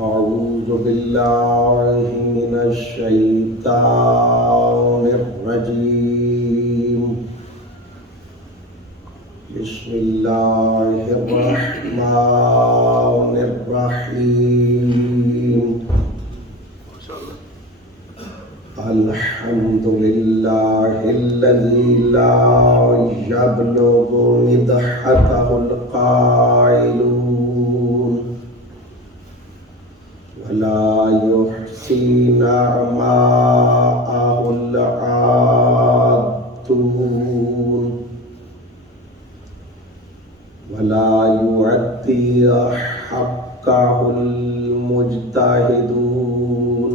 أعوذ بالله من الشيطان الرجيم. بسم الله الرحمن الرحيم. الحمد لله الذي لا يبلغ مدحته القائلون ولا يحصي نعماءه العادون ولا يؤدي حقه المجتهدون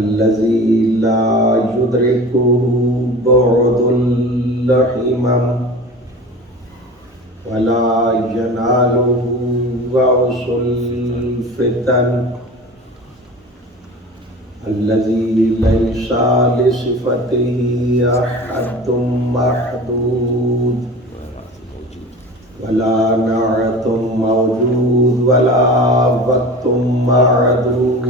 الذي لا يدركه بعد الهمم ولا يناله غوص الفتن الذي ليس لصفته أحد محدود ولا نعت موجود ولا وقت معدود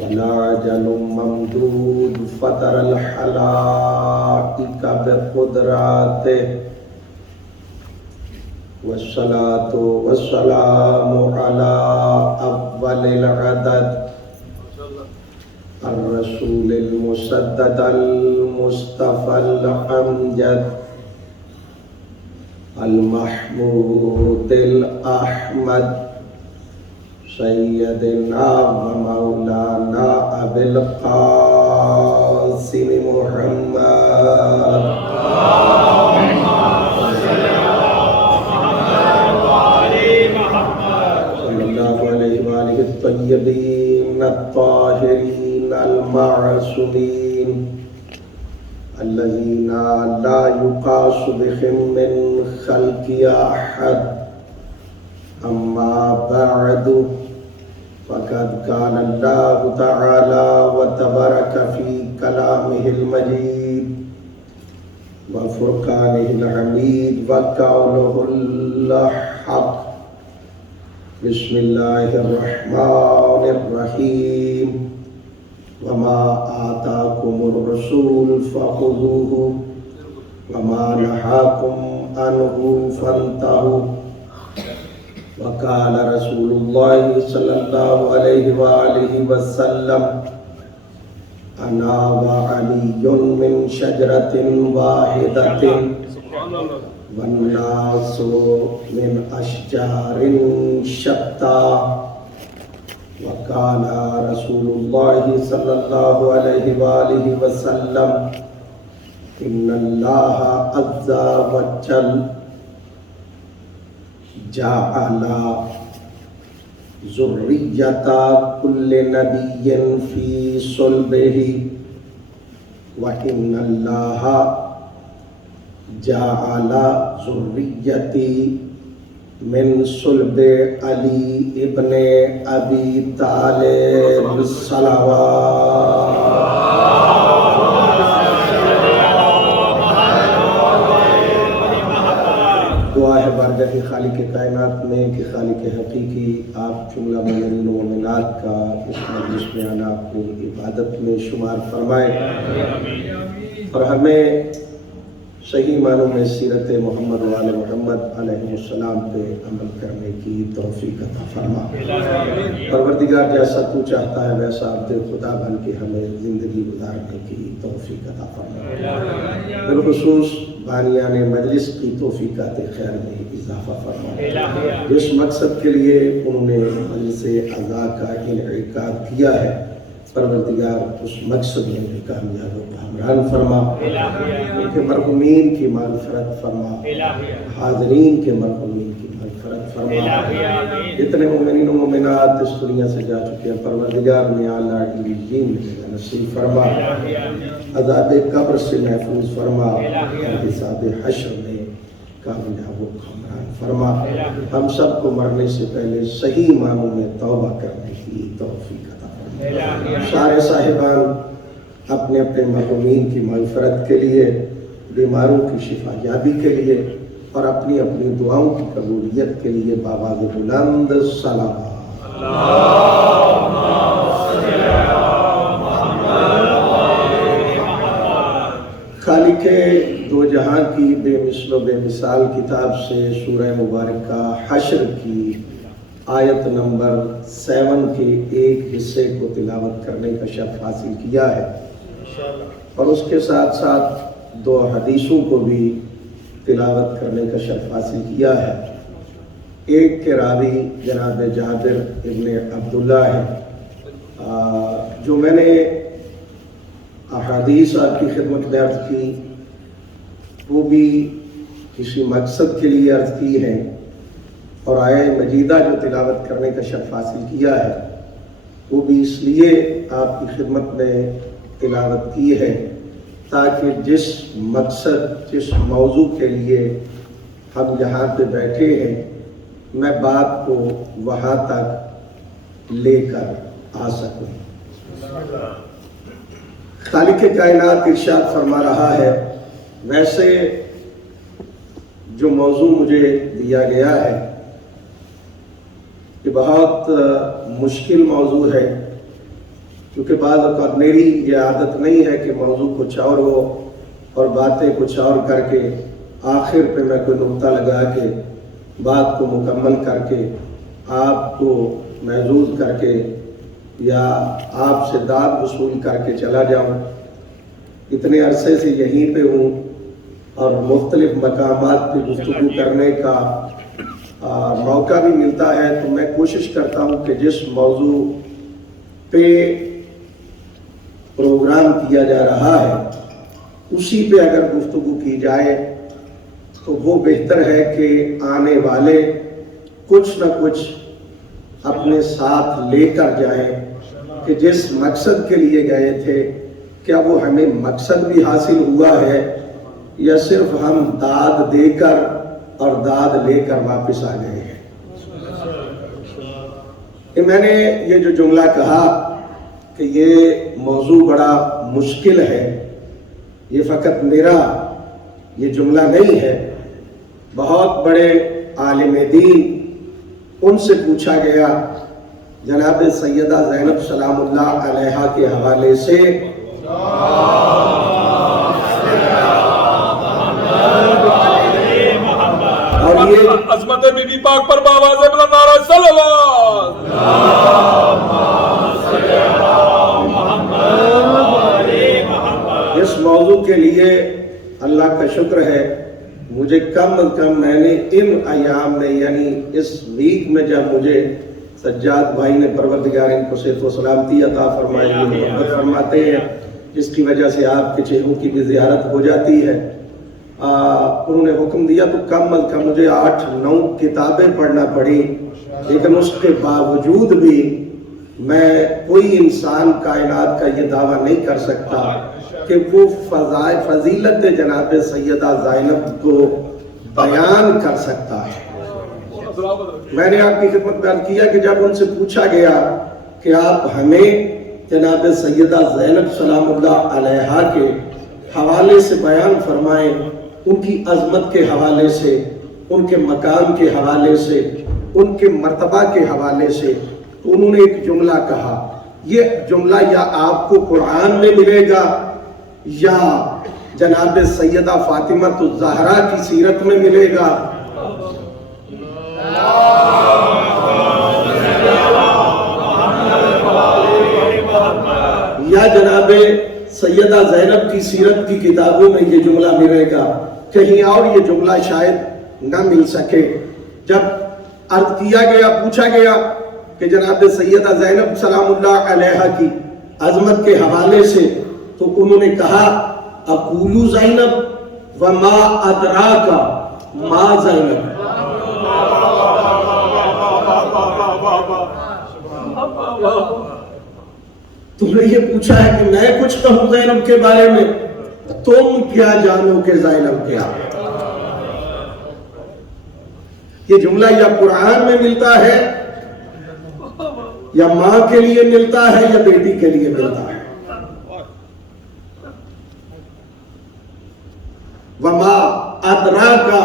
ولا أجل ممدود فطر الحلائق بقدراته والصلاة والسلام على أفضل العدد الرسول المسدد المصطفى الأمجد المحمود الأحمد سيدنا ومولانا أبي القاسم محمد الطيبين الطاهرين المعصومين الذين لا يقاس بهم من خلق أحد. أما بعد فقد قال الله تعالى وتبارك في كلامه المجيد وفرقانه الحميد وقوله الحق. بسم الله الرحمن الرحيم. وما آتاكم الرسول فخذوه وما نهاكم عنه فانتهوا. وقال رسول الله صلى الله عليه وآله وسلم أنا وعلي من شجرة واحدة والناس من أشجار شتى. وقال رسول الله صلى الله عليه وآله وسلم إن الله عز وجل جعل ذرية كل نبي في صلبه وإن الله جعل ذريتي من صلب علي ابن أبي طالب دعا ہے بارگاہ خالق کائنات میں کہ خالق حقیقی آپ جملہ مومنین و مومنات کا اس مجلس میں آنا اپنی عبادت میں شمار فرمائے اور ہمیں صحیح معنوں میں سیرت محمد و آل محمد علیہ السلام پہ عمل کرنے کی توفیق عطا فرما۔ پروردگار جیسا تو چاہتا ہے ویسا عبد خدا بن کے ہمیں زندگی گزارنے کی توفیق عطا فرما۔ بالخصوص بانیان مجلس کی توفیقات خیر میں اضافہ فرما۔ جس مقصد کے لیے انہوں نے مجلس اعضاء کا انعقاد کیا ہے پروردگار اس مقصد میں بھی کامیاب و کامران فرما۔ ان کے مرحومین کی مغفرت فرما، حاضرین کے مرحومین کی مغفرت فرما۔ جتنے مومنین و مومنات اس دنیا سے جا چکے ہیں پروردگار نے اعلیٰ علیین میں نصیب فرما، عذاب قبر سے محفوظ فرما، اور حساب حشر میں کامیاب و کامران فرما۔ ہم سب کو مرنے سے پہلے صحیح معنوں میں توبہ کرنے کی توفیق عطا فرما۔ سارے صاحبان اپنے اپنے مرحومین کی مغفرت کے لیے، بیماروں کی شفا یابی کے لیے اور اپنی اپنی دعاؤں کی قبولیت کے لیے بآواز بلند صلوات۔ خالق دو جہاں کی بے مثل و بے مثال کتاب سے سورہ مبارکہ حشر کی آیت نمبر 7 کے ایک حصے کو تلاوت کرنے کا شرف حاصل کیا ہے، اور اس کے ساتھ ساتھ 2 حدیثوں کو بھی تلاوت کرنے کا شرف حاصل کیا ہے۔ ایک کے راوی جناب جابر ابن عبداللہ ہے، جو میں نے احادیث آپ کی خدمت میں عرض کی، وہ بھی کسی مقصد کے لیے عرض کی ہے، اور آیہ مجیدہ جو تلاوت کرنے کا شرف حاصل کیا ہے وہ بھی اس لیے آپ کی خدمت میں تلاوت کی ہے تاکہ جس مقصد، جس موضوع کے لیے ہم یہاں پہ بیٹھے ہیں، میں بات کو وہاں تک لے کر آ سکوں۔ خالق کائنات ارشاد فرما رہا ہے، ویسے جو موضوع مجھے دیا گیا ہے یہ بہت مشکل موضوع ہے، کیونکہ بعض اوقات میری یہ عادت نہیں ہے کہ موضوع کچھ اور ہو اور باتیں کچھ اور کر کے آخر پہ میں کوئی نقطہ لگا کے بات کو مکمل کر کے آپ کو محظوظ کر کے یا آپ سے داد وصول کر کے چلا جاؤں۔ اتنے عرصے سے یہیں پہ ہوں اور مختلف مقامات پہ گفتگو کرنے کا موقع بھی ملتا ہے، تو میں کوشش کرتا ہوں کہ جس موضوع پہ پروگرام کیا جا رہا ہے اسی پہ اگر گفتگو کی جائے تو وہ بہتر ہے کہ آنے والے کچھ نہ کچھ اپنے ساتھ لے کر جائیں کہ جس مقصد کے لیے گئے تھے کیا وہ ہمیں مقصد بھی حاصل ہوا ہے یا صرف ہم داد دے کر اور داد لے کر واپس آ گئے ہیں۔ میں نے یہ جو جملہ کہا کہ یہ موضوع بڑا مشکل ہے، یہ فقط میرا یہ جملہ نہیں ہے، بہت بڑے عالم دین ان سے پوچھا گیا، جناب سیدہ زینب سلام اللہ علیہا کے حوالے سے، اور یہ عظمت بی بی پاک پر باواز بلند نعرہ صلوات۔ اس موضوع کے لیے اللہ کا شکر ہے، مجھے کم از کم میں نے ان ایام میں یعنی اس ویک میں جب مجھے سجاد بھائی نے پروردگار ان کو صحت و سلامتی عطا فرمائی، محبت فرماتے ہیں، جس کی وجہ سے آپ کے چہروں کی بھی زیارت ہو جاتی ہے، انہوں نے حکم دیا تو کم از کم مجھے 8-9 کتابیں پڑھنا پڑی، لیکن اس کے باوجود بھی میں کوئی انسان کائنات کا یہ دعویٰ نہیں کر سکتا کہ وہ فضیلت جناب سیدہ زینب کو بیان کر سکتا ہے۔ میں نے آپ کی خدمت بیان کیا کہ جب ان سے پوچھا گیا کہ آپ ہمیں جناب سیدہ زینب سلام اللہ علیہا کے حوالے سے بیان فرمائیں، ان کی عظمت کے حوالے سے، ان کے مقام کے حوالے سے، ان کے مرتبہ کے حوالے سے، تو انہوں نے ایک جملہ کہا، یہ جملہ یا آپ کو قرآن میں ملے گا یا جناب سیدہ فاطمہ الزہرا کی سیرت میں ملے گا۔ یا جناب سیدہ زینب کی سیرت کی کتابوں میں یہ جملہ ملے گا، کہیں اور یہ جملہ شاید نہ مل سکے۔ جب عرض کیا گیا، پوچھا گیا کہ جناب سیدہ زینب سلام اللہ علیہا کی عظمت کے حوالے سے، تو انہوں نے کہا اقولو زینب وما ادراکا ما زینب۔ تم نے یہ پوچھا ہے کہ میں کچھ کہوں زینب کے بارے میں، تم کیا جانو کہ زینب کیا؟ یہ جملہ یا قرآن میں ملتا ہے یا ماں کے لیے ملتا ہے یا بیٹی کے لیے ملتا ہے۔ وما ادراکا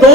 2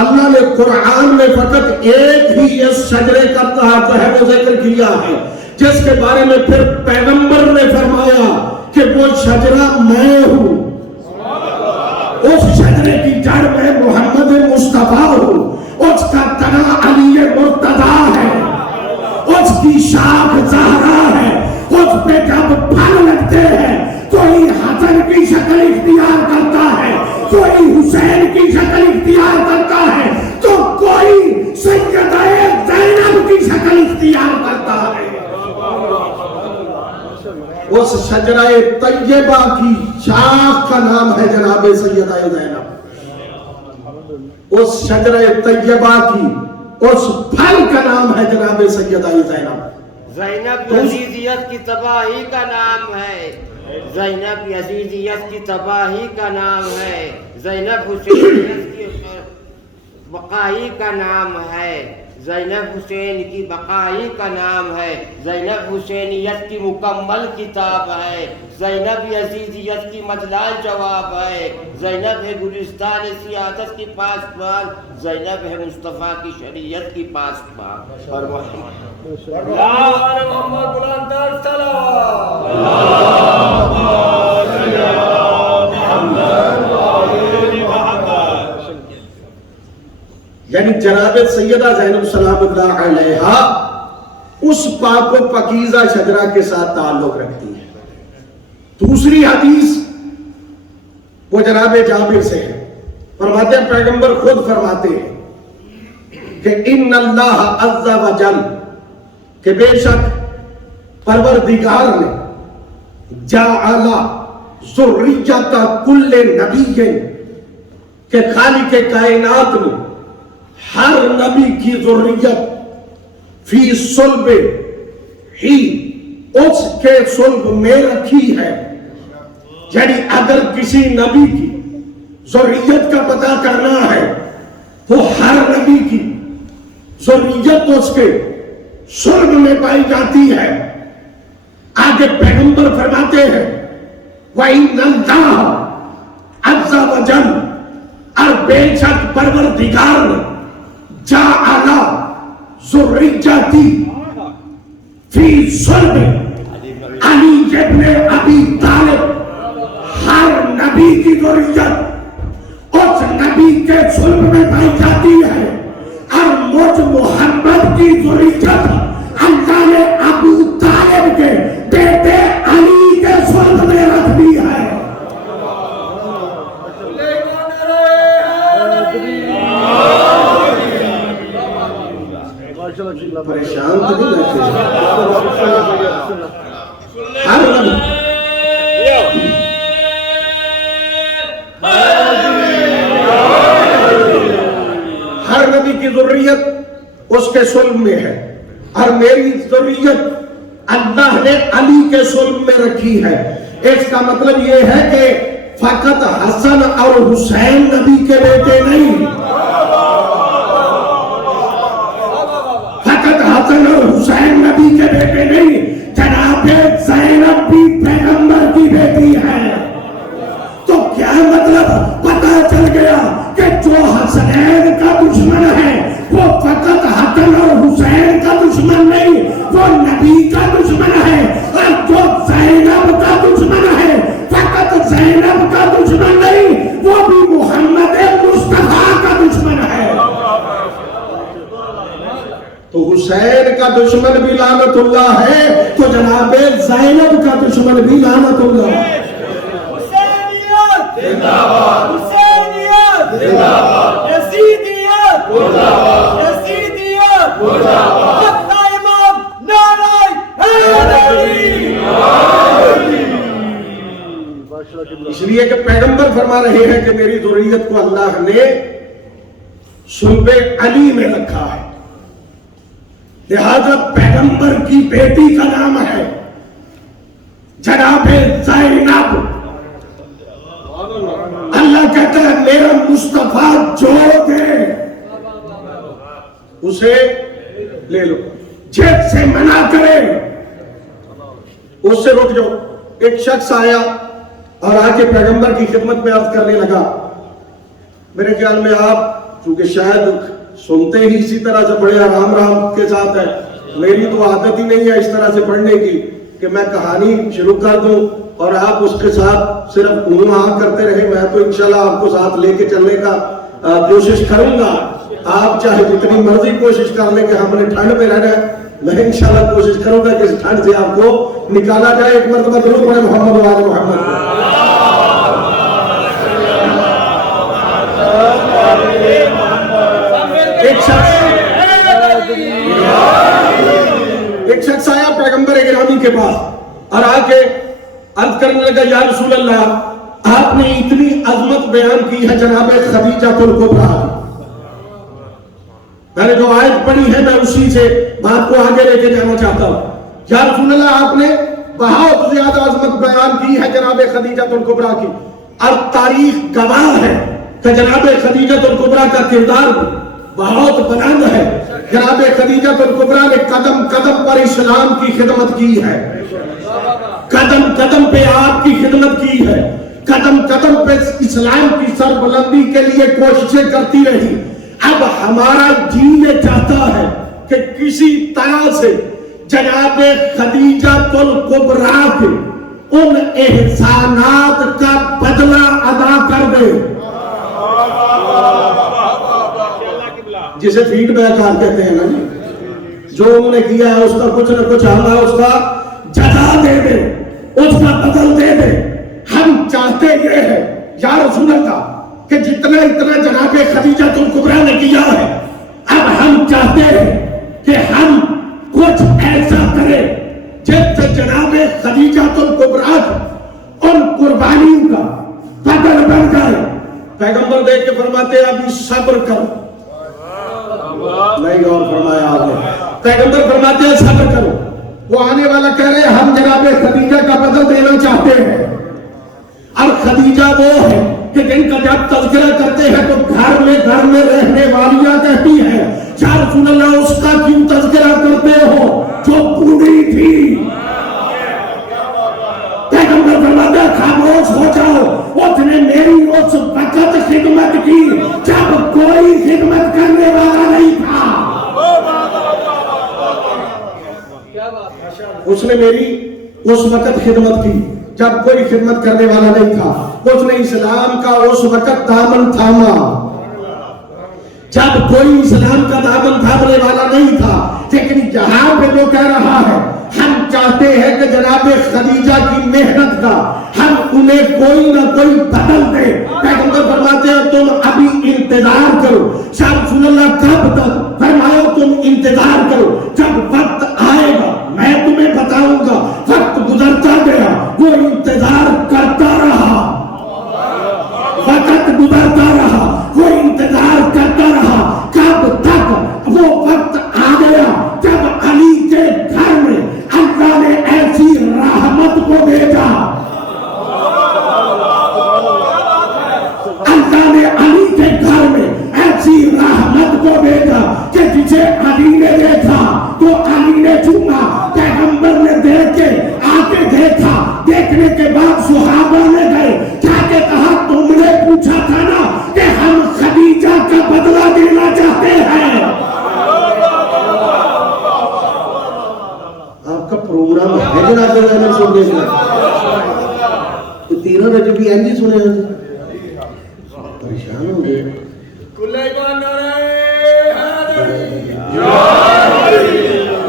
اللہ نے قرآن میں فقط ایک ہی اس شجرے کا جو ہے وہ ذکر کیا ہے، جس کے بارے میں پھر پیغمبر نے فرمایا کہ وہ شجرہ میں ہوں، اس شجرے کی جڑ میں محمد مصطفیٰ ہوں، اس کا تنا علی مرتضیٰ ہے، اس کی شاخ زہرا ہے، اس پہ جب پھل لگتے ہیں کوئی حسن کی شکل اختیار کرتا ہے، کوئی حسین کی شکل اختیار کرتا ہے، تو کوئی سیدہ زینب کی شکل اختیار کرتا ہے۔ اس شجرہ طیبہ کی شاخ کا نام ہے جناب سیدہ زینب، اس شجرہ طیبہ کی اس پھل کا نام ہے جناب سیدہ زینب۔ زینب یزیدیت کی تباہی کا نام ہے، زینب یزیدیت کی تباہی کا نام ہے، زینب حسینیت کی بقائی کا نام ہے، زینب حسین کی بقائی کا نام ہے، زینب حسینیت کی مکمل کتاب ہے، زینب یزیدیت کی مطلع جواب ہے، زینب ہے گلستان سیادت کی پاسبان، زینب ہے مصطفیٰ کی شریعت کی پاسبان۔ اور محمد یعنی جناب سیدہ زینب سلام اللہ علیہا اس پاک و پاکیزہ شجرہ کے ساتھ تعلق رکھتی ہے۔ دوسری حدیث وہ جناب جابر سے ہے، فرماتے ہیں پیغمبر خود فرماتے ہیں کہ ان اللہ عز و جل، کہ بے شک پروردگار نے جعل ذریت کل نبی، کہ خالق کائنات نے ہر نبی کی ذریت فی صلب ہی، اس کے صلب میں رکھی ہے۔ یعنی اگر کسی نبی کی ذریت کا پتہ کرنا ہے تو ہر نبی کی ذریت اس کے صلب میں پائی جاتی ہے۔ آگے پیغمبر فرماتے ہیں وَإِنَّ اللَّهَ عَزَّ وَجَلَّ، اور بے شک پروردگار نے جعل ذریتی فی صلب علی ابن ابی طالب، ہر نبی کی ذریت اس نبی کے صلب میں پائی جاتی ہے، اور مجھ محمد کی ذریت اللہ نے ابو طالب کے بیٹے علی کے صلب میں رکھ دی ہے۔ پریشان تو نہیں رکھتے ہر نبی ہر نبی کی ذریت اس کے صلب میں ہے، اور میری ذریت اللہ نے علی کے صلب میں رکھی ہے۔ اس کا مطلب یہ ہے کہ فقط حسن اور حسین نبی کے بیٹے نہیں، فقط حسن اور حسین نبی کے بیٹے نہیں، جناب زینب بھی پیغمبر کی بیٹی ہے۔ تو کیا مطلب پتہ چل گیا کہ جو حسنین کا دشمن ہے وہ فقط حسن اور حسین کا دشمن نہیں، وہ نبی کا دشمن ہے، اور جو زینب کا دشمن ہے فقط زینب کا دشمن نہیں، وہ بھی محمد مصطفیٰ کا دشمن ہے۔ تو حسین کا دشمن بھی لعنت اللہ ہے، تو جناب زینب کا دشمن بھی لعنت اللہ ہے۔ حسینیت زندہ باد، حسینیت زندہ باد، یزیدیت زندہ باد، یزیدیت زندہ باد، اپنا امام نعرہ حیدری۔ اس لیے کہ پیغمبر فرما رہے ہیں کہ میری ذریت کو اللہ نے صلب علی میں رکھا ہے، لہذا پیغمبر کی بیٹی کا نام ہے جناب زینب۔ اللہ کہتا ہے میرا مصطفیٰ جو دے اسے لے لو، جس سے منع کرے اس سے رک جاؤ۔ ایک شخص آیا اور آ کے پیغمبر کی خدمت میں عرض کرنے لگا، میرے خیال میں آپ چونکہ شاید سنتے ہی اسی طرح سے بڑے آرام رام کے ساتھ ہے. میری تو عادت ہی نہیں ہے اس طرح سے پڑھنے کی کہ میں کہانی شروع کر دوں اور آپ اس کے ساتھ صرف ہاں کرتے رہے. میں تو انشاءاللہ آپ کو ساتھ لے کے چلنے کا کوشش کروں گا. آپ چاہے جتنی مرضی کوشش کر لیں کہ ہم نے ٹھنڈ میں رہنا ہے, میں انشاءاللہ کوشش کروں گا کہ اس ٹھنڈ سے آپ کو نکالا جائے. ایک مرتبہ درود پڑھیں محمد و آل محمد. ایک شخص آیا پیغمبر گرامی کے پاس اور آ کے عرض کرنے لگا یا رسول اللہ آپ نے اتنی عظمت بیان کی ہے جناب خدیجہ الکبریٰ کی. میں نے جو آیت پڑھی ہے میں اسی سے بات کو آگے لے کے جانا چاہتا ہوں. یا رسول اللہ آپ نے بہت زیادہ عظمت بیان کی ہے جناب خدیجہ الکبریٰ کی اور تاریخ گواہ ہے کہ جناب خدیجہ الکبریٰ کا کردار بہت بلند ہے. جناب خدیجہ الکبریٰ نے قدم قدم پر اسلام کی خدمت کی ہے, قدم قدم پہ آپ کی خدمت کی ہے, قدم قدم پہ اسلام کی سربلندی کے لیے کوششیں کرتی رہی. اب ہمارا جی یہ چاہتا ہے کہ کسی طرح سے جناب خدیجہ الکبریٰ کے ان احسانات کا بدلہ ادا کر دے جسے فیڈ بیک کہتے ہیں نا جی. جو انہوں نے کیا ہے اس کا کچھ نہ کچھ ہم اس کا جزا دے دے, اس کا بدل دے دے. ہم چاہتے یہ ہے یا رسول اللہ کہ جتنا اتنا جناب خدیجہ الکبریٰ نے کیا ہے اب ہم چاہتے ہیں کہ ہم کچھ ایسا کریں جس سے جناب خدیجہ الکبریٰ ان قربانیوں کا بدل بن جائے. پیغمبر دیکھ کے فرماتے ہیں ابھی صبر کرو. نہیں اور فرمایا آپ نے, پیغمبر فرماتے ہیں صبر کرو. وہ آنے والا کہہ رہے ہیں ہم جناب خدیجہ کا بدل دینا چاہتے ہیں. اور خدیجہ وہ ہے کہ جن کا جب تذکرہ کرتے ہیں تو گھر میں رہنے والیاں کہتی ہیں یا رسول اللہ اس کا کیوں تذکرہ کرتے ہو جو بوڑھی تھی. پیغمبر فرماتے ہیں خاموش ہو جاؤ, اس نے میری اس وقت خدمت کی جب کوئی خدمت کرنے والا نہیں تھا. اس نے میری اس وقت خدمت کی جب کوئی خدمت کرنے والا نہیں تھا. اس نے اسلام کا اس وقت دامن تھاما جب کوئی اسلام کا دامن تھامنے والا نہیں تھا. لیکن یہاں پہ جو کہہ رہا ہے ہم چاہتے ہیں کہ جناب خدیجہ کی محنت کا ہم انہیں کوئی نہ کوئی بدل دے. پیغمبر فرماتے ہیں تم ابھی انتظار کرو. شاہ رسول اللہ کب تک؟ فرمایا تم انتظار کرو, جب وقت آئے گا میں تمہیں بتاؤں گا. وقت گزرتا گیا, وہ انتظار کرتا رہا, وقت گزرتا رہا, وہ انتظار کرتا رہا. کب تک؟ وہ وقت آ گیا جب علی کے گھر میں اللہ نے ایسی رحمت کو بھیجا. اللہ نے علی کے گھر میں ایسی رحمت کو بھیجا کہ جسے علی نے دیکھا تو علی نے چوما. پیغمبر نے دیکھ کے آگے دیکھا, دیکھنے کے بعد صحابہ نے گئے کیا کہ کہا تم نے پوچھا تھا نا کہ ہم خدیجہ کا بدلہ دینا چاہتے ہیں. آپ کا پروگرام ہے جناب میں سننے کا 13 رجبی اینجی سنے ہیں پریشان ہو گئے.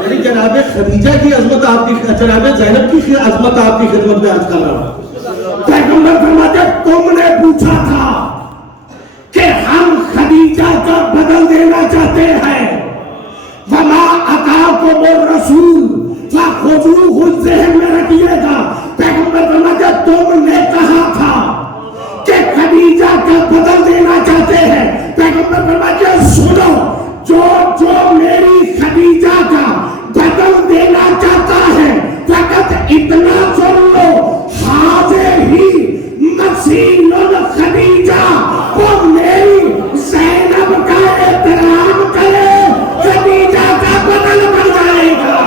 یعنی جناب خدیجہ کی عظمت آپ کی, جناب زینب کی عظمت آپ کی خدمت میں عرض کر رہا ہوں. پیغمبر فرماتے تم نے پوچھا تھا کہ ہم خدیجہ کا بدل دینا چاہتے ہیں. وما اتاکم الرسول فخذوہ, ذہن میں رکھیے گا. پیغمبر فرماتے تم نے کہا تھا کہ خدیجہ کا بدل دینا چاہتے ہیں. پیغمبر فرماتے سنو, جو میری خدیجہ کا بدل دینا چاہتا ہے فقط اتنا سن لو, حاضر ہی مسیل خدیجہ, وہ میری زینب کا احترام کرے, خدیجہ کا بدل بن جائے گا.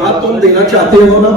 آپ تم دینا چاہتے ہو نا,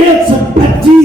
125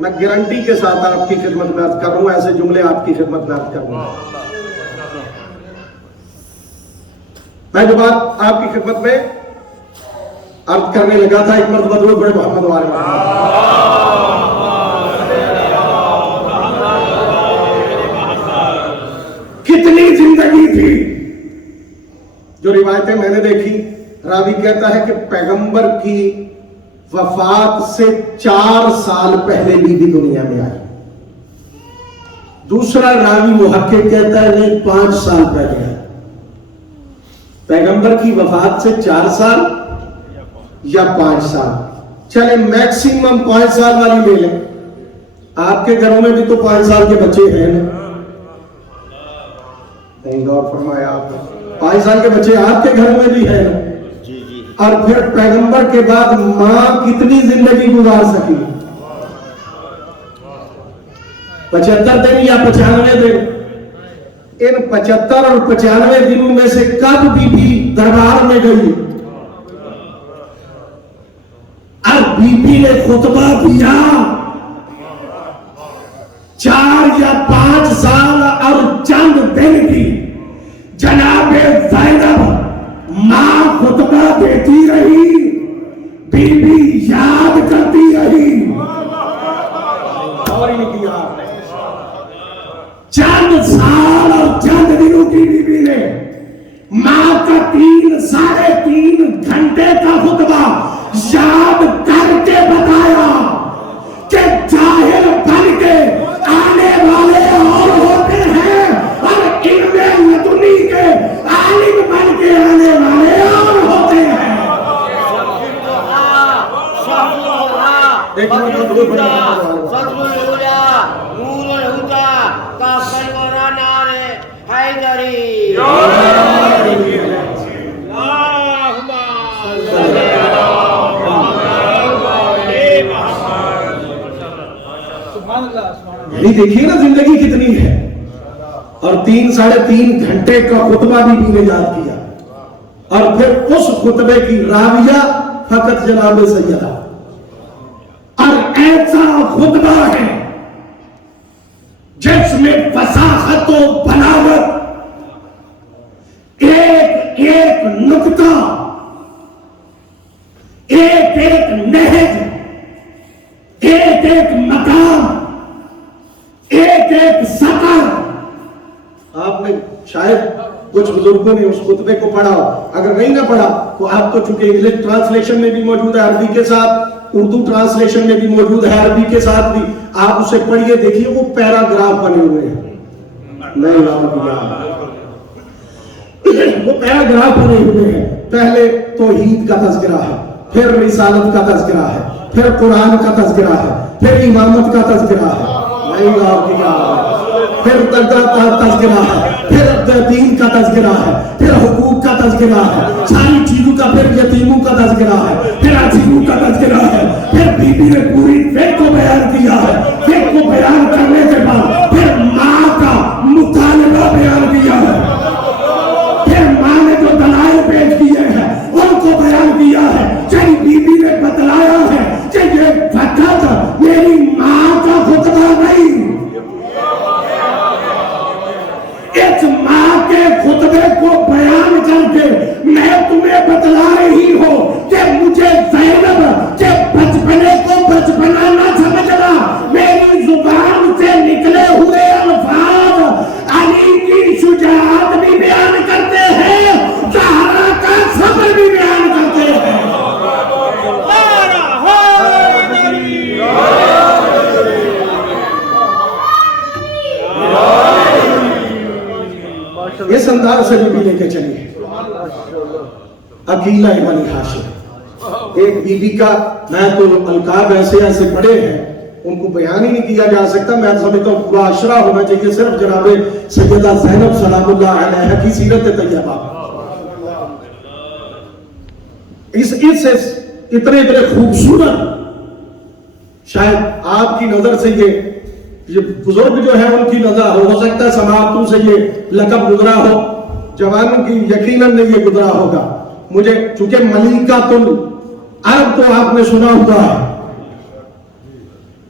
میں گارنٹی کے ساتھ آپ کی خدمت میں عرض کر رہا ہوں، ایسے جملے آپ کی خدمت میں عرض کر رہا ہوں۔ میں جو بات آپ کی خدمت میں عرض کرنے لگا تھا، ایک مرتبہ درود پڑھے محمد وآل محمد۔ کتنی زندگی تھی، جو روایتیں میں نے دیکھی، راوی کہتا ہے کہ پیغمبر کی وفات سے 4 سال پہلے بی بی دنیا میں آئی۔ دوسرا راوی محقق کہتا ہے نہیں 5 سال پہلے آئی۔ پیغمبر کی وفات سے 4 سال یا 5 سال، چلے میکسیمم 5 سال والی لے لیں۔ آپ کے گھروں میں بھی تو 5 سال کے بچے ہیں نا، نہیں غور فرمایا آپ نے؟ 5 سال کے بچے آپ کے گھروں میں بھی ہیں نا۔ اور پھر پیغمبر کے بعد ماں کتنی زندگی گزار سکی؟ 75 دن یا 95 دن؟ ان 75 اور 95 دنوں میں سے کب بی بی دربار میں گئی اور بی بی نے خطبہ دیا؟ 4 یا 5 سال اور چند دن کی جناب زینب ماں خطبہ دیتی رہی، بی بی یاد کرتی رہی، اور ہی نہیں کیا۔ چند سال اور چند دنوں کی بی بی نے ماں کا 3 ساڑھے 3 گھنٹے کا خطبہ یاد کر کے بتایا کہ جاہل بن کے آنے والے اور ہوتے ہیں اور علم لدنی کے عالم بن کے آنے والے اور ہوتے ہیں۔ دیکھیے نا زندگی کتنی ہے، اور 3 ساڑھے 3 گھنٹے کا خطبہ بھی نے یاد کیا، اور پھر اس خطبے کی راویہ فقط جناب سیدہ، اور ایسا خطبہ ہے جس میں فصاحت و بلاغت، ایک ایک نکتہ، ایک ایک نہج، ایک ایک مقام، ایک ایک سطر۔ آپ نے شاید کچھ بزرگوں نے اس خطبے کو پڑھا، اگر نہیں نہ پڑھا تو آپ تو چونکہ انگلش ٹرانسلیشن میں بھی موجود ہے، عربی کے ساتھ اردو ٹرانسلیشن میں بھی موجود ہے، عربی کے ساتھ بھی، آپ اسے پڑھیے، دیکھیے وہ پیراگراف بنے ہوئے ہیں، نہیں وہ پیراگراف بنے ہوئے ہیں۔ پہلے توحید کا تذکرہ ہے، پھر رسالت کا تذکرہ ہے، پھر قرآن کا تذکرہ ہے، پھر امامت کا تذکرہ ہے، پھر تذکرہ ہے، پھر دین کا تذکرہ ہے، پھر حقوق کا تذکرہ ہے، ساری چیزوں کا، پھر یتیموں کا تذکرہ ہے، پھر عجیبوں کا تذکرہ ہے، پھر بی بی نے پوری فقہ کو بیان کیا ہے، فقہ کو بیان کرنے کے بعد پھر ماں کا مطالبہ بیان کیا ہے، پھر ماں نے جو دلائل پیش کیے ہیں ان کو بیان کیا ہے، جن بی بی نے بتلایا ہے کہ یہ فقط میری ماں کا خطبہ نہیں، اس ماں کے خطبے کو بیان کر کے میں تمہیں بتلا رہی ہوں کہ مجھے زینب کے بچپنے کو بچپنا نہ سمجھنا، میری زبان سے نکلے ہوئے الفاظ علی کی شجاعت بھی بیان کرتے ہیں، زہرا کا صبر بھی بیان کرتے ہیں۔ اس انداز سے بی بی لے کے چلیے۔ عقیلہ ابن ہاشم، ایک بی بی کا، میں تو القاب ایسے ایسے پڑے ہیں ان کو بیان ہی نہیں کیا جا سکتا، میں سمجھتا ہوں پورا عشرہ ہونا چاہیے صرف جناب سیدہ زینب سلام اللہ علیہا کی سیرت طیبہ۔ اس اتنے خوبصورت، شاید آپ کی نظر سے یہ بزرگ جو ہے ان کی نظر ہو سکتا ہے سماعتوں سے یہ لقب گزرا ہو، جوانوں کی یقیناً نہیں یہ گزرا ہوگا۔ مجھے چونکہ ملیکۃ العرب تو آپ نے سنا ہوگا،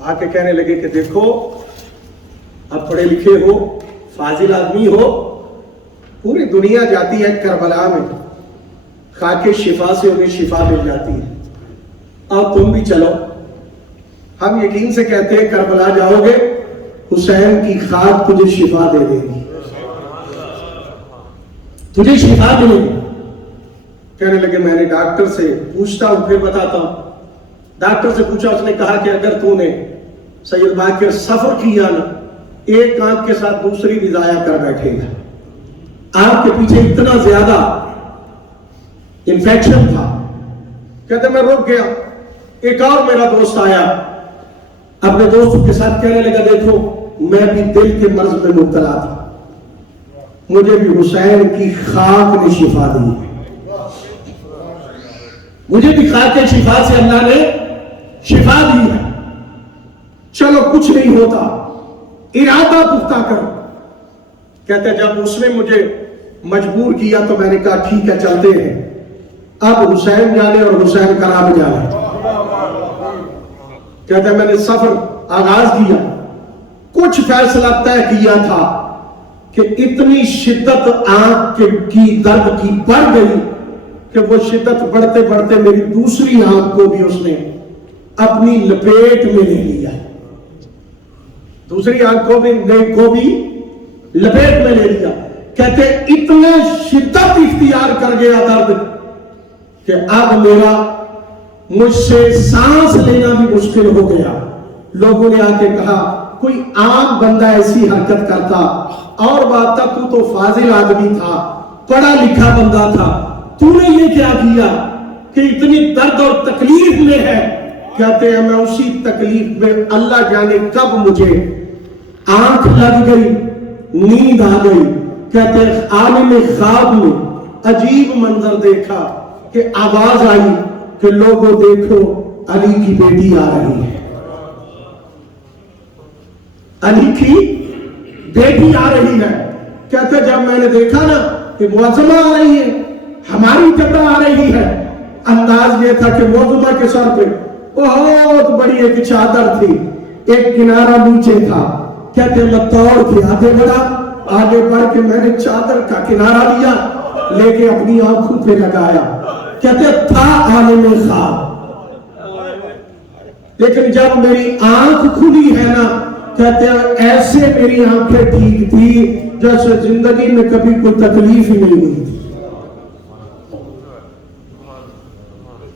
آ کے کہنے لگے کہ دیکھو اب پڑھے لکھے ہو، فاضل آدمی ہو، پوری دنیا جاتی ہے کربلا میں، خاک شفا سے انہیں شفا مل جاتی ہے، اور تم بھی چلو۔ ہم یقین سے کہتے ہیں کربلا جاؤ گے، حسین کی خاک تجھے شفا دے دے گی، تجھے شفا ملے گی۔ کہنے لگے میں نے ڈاکٹر سے پوچھتا ہوں پھر بتاتا ہوں۔ ڈاکٹر سے پوچھا، اس نے کہا کہ اگر تو نے سید باقر سفر کیا نا، ایک آنکھ کے ساتھ دوسری بھی ضائع کر بیٹھے گا۔ آنکھ کے پیچھے اتنا زیادہ انفیکشن تھا، کہتے میں رک گیا۔ ایک اور میرا دوست آیا، اپنے دوستوں کے ساتھ کہنے لگا دیکھو میں بھی دل کے مرض میں مبتلا تھا، مجھے بھی حسین کی خاک نے شفا دی، مجھے بھی خاک شفا سے اللہ نے شفا دی ہے، چلو کچھ نہیں ہوتا، ارادہ پختہ کرو۔ کہتے جب اس نے مجھے مجبور کیا تو میں نے کہا ٹھیک ہے چلتے ہیں، اب حسین جانے اور حسین کرام جانے۔ کہتے میں نے سفر آغاز کیا، کچھ فیصلہ طے کیا تھا کہ اتنی شدت آنکھ کی درد کی بڑھ گئی کہ وہ شدت بڑھتے بڑھتے میری دوسری آنکھ کو بھی اس نے اپنی لپیٹ میں لے لیا، دوسری آنکھ کو بھی لپیٹ میں لے لیا۔ کہتے اتنے شدت اختیار کر گیا درد کہ اب میرا مجھ سے سانس لینا بھی مشکل ہو گیا۔ لوگوں نے آ کے کہا کوئی عام بندہ ایسی حرکت کرتا، اور بات تھا تو فاضل آدمی تھا، پڑھا لکھا بندہ تھا، تو نے یہ کیا کیا کہ اتنی درد اور تکلیف میں ہے؟ کہتے ہیں میں اسی تکلیف میں اللہ جانے کب مجھے آنکھ لگ گئی، نیند آ گئی۔ کہتے ہیں عالم خواب میں عجیب منظر دیکھا کہ آواز آئی کہ لوگوں دیکھو علی کی بیٹی آ رہی ہے، علی کی بیٹی آ رہی ہے۔ کہتے جب میں نے دیکھا نا کہ معظمہ آ رہی ہے، ہماری جگہ آ رہی ہے، انداز یہ تھا کہ معظمہ کے سر پہ بہت بڑی ایک چادر تھی، ایک کنارہ نیچے تھا۔ کہتے میں توڑ کے آگے بڑھا، آگے بڑھ کے میں نے چادر کا کنارہ لیا، لے کے اپنی آنکھوں پہ لگایا۔ کہتے تھا عالم خواب، لیکن جب میری آنکھ کھلی ہے نا، کہتے ہیں ایسے میری آنکھیں ٹھیک تھی جیسے زندگی میں کبھی کوئی تکلیف ہی نہیں ہوئی تھی۔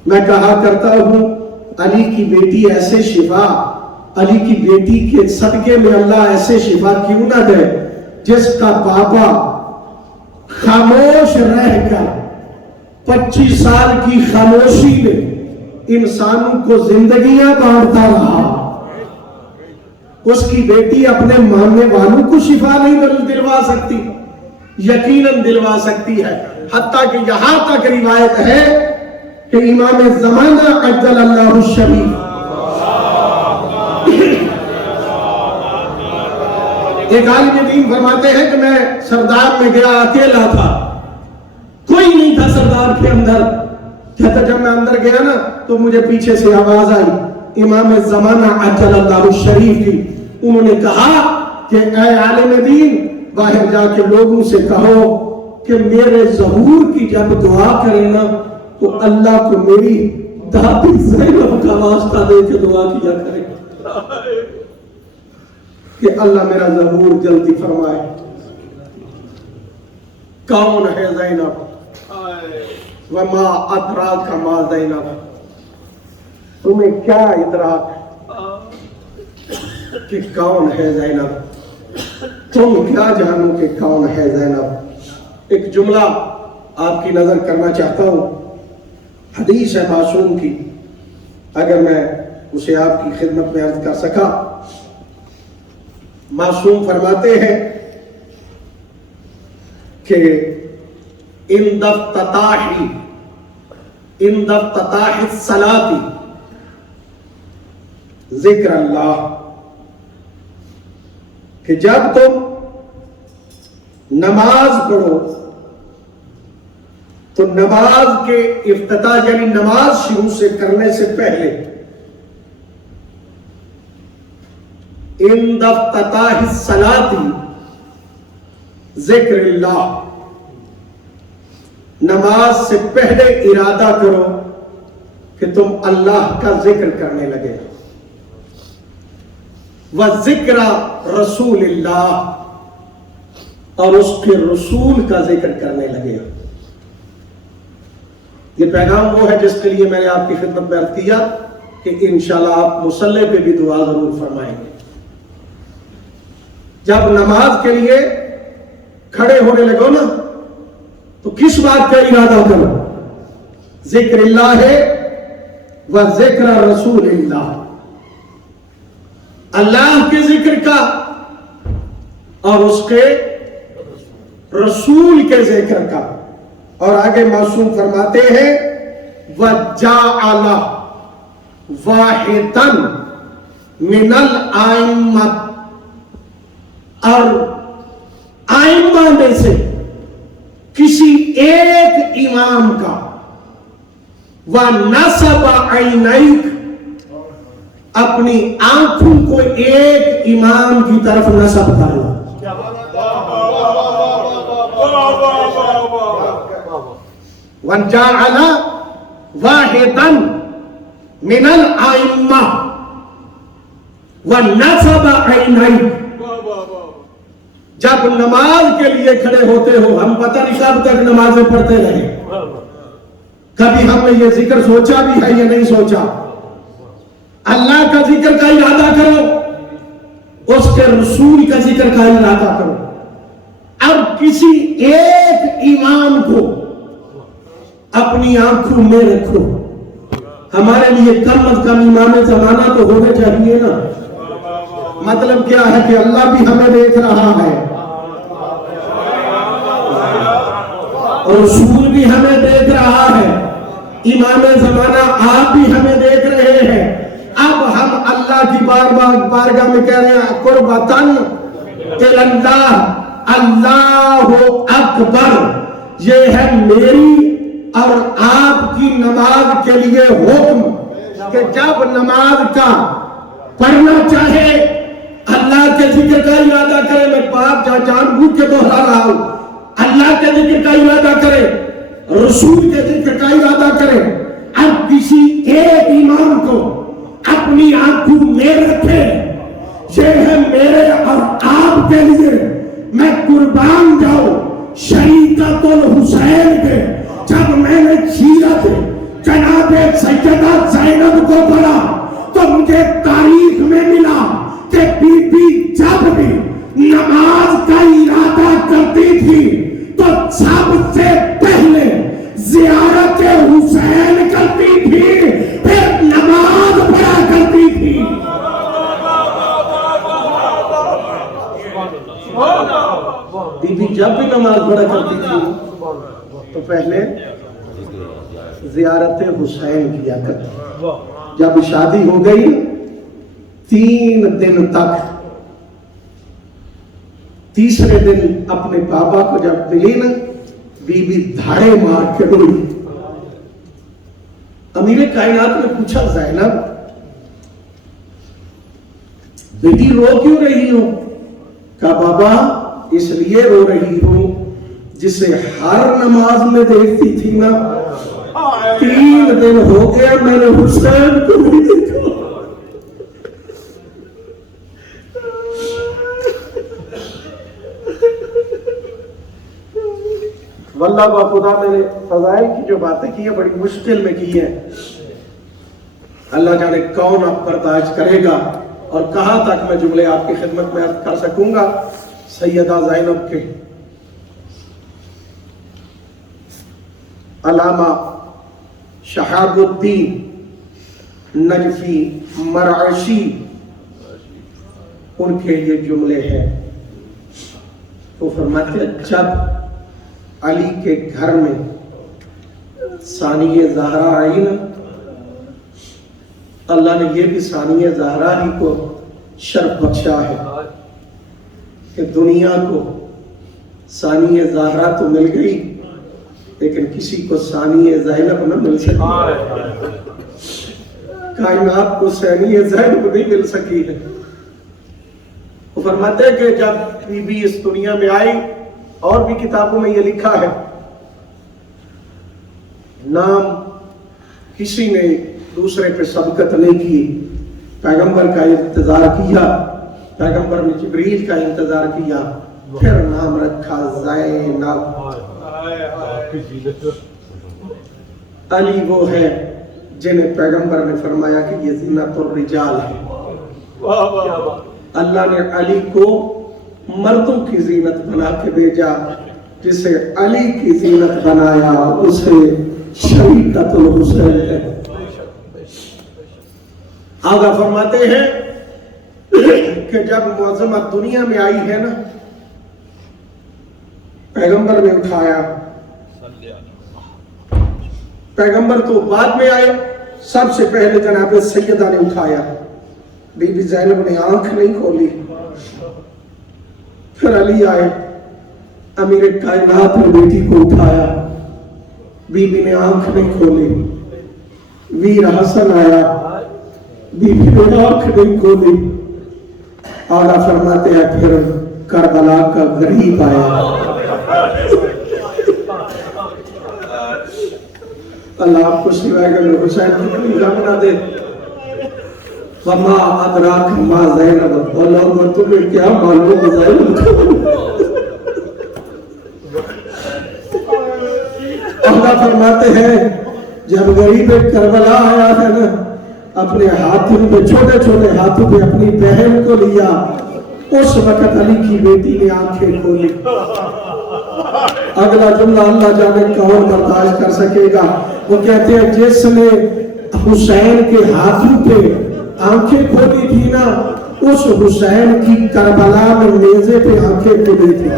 میں کہا کرتا ہوں علی کی بیٹی ایسے شفا، علی کی بیٹی کے صدقے میں اللہ ایسے شفا کیوں نہ دے جس کا بابا خاموش رہ کر 25 سال کی خاموشی میں انسانوں کو زندگیاں بانٹتا رہا، اس کی بیٹی اپنے ماننے والوں کو شفا نہیں دلوا سکتی؟ یقیناً دلوا سکتی ہے، حتیٰ کہ یہاں تک روایت ہے کہ امام زمانہ عجل اللہ الشریف ایک عالم دین فرماتے ہیں کہ میں سردار میں گیا، اکیلا تھا، کوئی نہیں تھا سردار کے اندر۔ کہتا جب میں اندر گیا نا تو مجھے پیچھے سے آواز آئی امام زمانہ عجل اللہ الشریف کی۔ انہوں نے کہا کہ اے عالم دین باہر جا کے لوگوں سے کہو کہ میرے ظہور کی جب دعا کرے نا تو اللہ کو میری دادی زینب کا واسطہ دے کے دعا کیا کرے کہ اللہ میرا ظہور جلدی فرمائے۔ کون ہے زینب؟ وما ادراک ما زینب، تمہیں کیا ادراک کہ کون ہے زینب، تم کیا جانو کہ کون ہے زینب۔ ایک جملہ آپ کی نظر کرنا چاہتا ہوں، حدیث ہے معصوم کی، اگر میں اسے آپ کی خدمت میں عرض کر سکا۔ معصوم فرماتے ہیں کہ عند افتتاح الصلاۃ ذکر اللہ، کہ جب تم نماز پڑھو تو نماز کے افتتاح یعنی نماز شروع سے کرنے سے پہلے عند افتتاح الصلاۃ ذکر اللہ، نماز سے پہلے ارادہ کرو کہ تم اللہ کا ذکر کرنے لگے، وذکر رسول اللہ، اور اس کے رسول کا ذکر کرنے لگے۔ یہ پیغام وہ ہے جس کے لیے میں نے آپ کی خدمت میں عرض کیا کہ انشاءاللہ آپ مصلی پہ بھی دعا ضرور فرمائیں گے۔ جب نماز کے لیے کھڑے ہونے لگو نا تو کس بات کا ارادہ کرو؟ ذکر اللہ ہے و ذکر رسول اللہ، اللہ کے ذکر کا اور اس کے رسول کے ذکر کا۔ اور آگے معصوم فرماتے ہیں وَجَعَلَ وَاحِدًا مِنَ الْأَئِمَّةِ، اور آئمہ میں سے کسی ایک امام کا، وَنَصَبَ عَيْنَيْكَ، اپنی آنکھوں کو ایک امام کی طرف نصب کر لو۔ وَجَعَلَ وَاحِدًا مِنَ الْأَئِمَّةِ وَنَصَبَ عَيْنَيْكَ۔ جب نماز کے لیے کھڑے ہوتے ہو، ہم پتہ نہیں کب تک نمازیں پڑھتے رہے، کبھی ہم نے یہ ذکر سوچا بھی ہے یا نہیں سوچا؟ اللہ کا ذکر کا ارادہ کرو، اس کے رسول کا ذکر کا ارادہ کرو۔ اب کسی ایک امام کو اپنی آنکھوں میں رکھو۔ ہمارے لیے کم از کم امام زمانہ تو ہونے چاہیے نا۔ مطلب کیا ہے کہ اللہ بھی ہمیں دیکھ رہا ہے، رسول بھی ہمیں دیکھ رہا ہے، امام زمانہ آپ بھی ہمیں دیکھ رہے ہیں۔ اب ہم اللہ کی بارگاہ میں کہہ رہے ہیں قربتاً اللہ، اللہ اکبر، یہ ہے میری اور آپ کی نماز کے لیے حکم کہ جب نماز کا پڑھنا چاہے اللہ کے ذکر کا ارادہ کرے۔ میں بات جان بوجھ کے دوہرا رہا ہوں، اللہ کے ذکر کا ارادہ کرے، رسول کے ذکر کا ارادہ کرے۔ اب کسی ایک امام کو اپنی آنکھوں میں رکھے، یہ ہے میرے اور آپ کے لیے، میں قربان جاؤں شریعت الحسین کے۔ جب میں نے سیرت جناب سیدہ زینب کو پڑھا تو مجھے تاریخ میں ملا کہ بی بی جب بھی نماز کا ارادہ کرتی تھی تو سب سے پہلے زیارت حسین کرتی تھی، پھر نماز پڑھا کرتی تھی۔ بی بی جب بھی نماز پڑھا کرتی تھی تو پہلے زیارت حسین کیا کرتی۔ جب شادی ہو گئی 3 دن تک، تیسرے دن اپنے بابا کو جب ملی نا، بی بی دھاڑے مار کے روئی۔ امیر کائنات نے پوچھا زینب بیٹی رو کیوں رہی ہو؟ کہا بابا اس لیے رو رہی ہوں جسے ہر نماز میں دیکھتی تھی نا، 3 دن ہو گیا میں نے حسین کو نہیں دیکھا۔ واللہ با خدا میں نے فضائل کی جو باتیں کی ہیں بڑی مشکل میں کی ہیں، اللہ جانے کون آپ برداشت کرے گا اور کہاں تک میں جملے آپ کی خدمت میں عرض کر سکوں گا۔ سیدہ زینب کے علامہ شہاب الدین نجفی مرعشی ان کے یہ جملے ہیں، وہ فرماتے ہیں جب علی کے گھر میں ثانیہ زہرا آئی نا، اللہ نے یہ بھی ثانیہ زہرا ہی کو شرف بخشا ہے کہ دنیا کو ثانیہ زہرا تو مل گئی لیکن کسی کو ثانیہ زینب نہ مل سکی، کائنات کو ثانیہ زینب نہیں مل سکی ہے۔ فرماتے ہیں کہ جب بی بی اس دنیا میں آئی، اور بھی کتابوں میں یہ لکھا ہے، نام کسی نے دوسرے پہ سبقت نہیں کی، پیغمبر کا انتظار کیا، پیغمبر نے جبریل کا انتظار کیا، پھر نام رکھا زینب۔ علی وہ ہے جنہیں پیغمبر نے فرمایا کہ یہ زینت الرجال ہے۔ اللہ نے علی کو مردوں کی زینت بنا کے بھیجا، جسے علی کی زینت بنایا اسے شریکت الحسین ہے۔ آگا فرماتے ہیں کہ جب معظمہ دنیا میں آئی ہے نا، پیغمبر نے اٹھایا، پیغمبر تو بعد میں آئے، سب سے پہلے جناب سیدہ نے اٹھایا، بی بی زینب نے آنکھ نہیں کھولی، پھر علی آئے، امیر کائنات نے بیٹی کو اٹھایا، بی بی نے آنکھ نہیں کھولی، ویر حسن آیا، بی بی نے آنکھ نہیں کھولی، آگا فرماتے ہیں پھر کربلا کا غریب آیا۔ اللہ آپ کو سوائے کہ میں حسین کی غم نہ دے۔ وما ادراک ما زینب، اللہ تمہیں کیا معلوم زینب۔ اللہ فرماتے ہیں جب غریب کربلا آیا ہے نا، اپنے ہاتھوں میں چھوٹے چھوٹے ہاتھوں پہ اپنی بہن کو لیا، اس وقت علی کی بیٹی نے آنکھیں کھولی۔ اگلا جملہ اللہ جانے کون برداشت کر سکے گا، وہ کہتے ہیں جس نے حسین کے ہاتھوں پہ آنکھیں کھولی تھی نا، اس حسین کی کربلا میں نیزے پہ آنکھیں کھولی تھی۔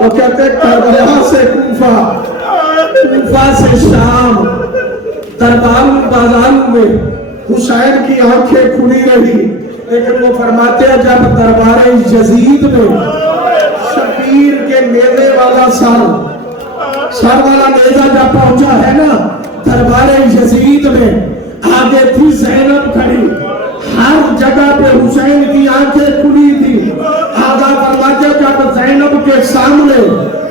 وہ کہتے ہیں کربلا سے کوفہ، کوفہ سے شام، دربار بازار میں حسین کی آنکھیں کھلی رہی، لیکن وہ فرماتے ہیں جب دربار یزید میں شبیر کے نیزے والا سر والا نیزہ جب پہنچا ہے نا دربار یزید میں، آگے تھی زینب کھڑی، ہر جگہ پہ حسین کی آنکھیں کھلی تھی۔ آگا فرماتے ہیں جب زینب کے سامنے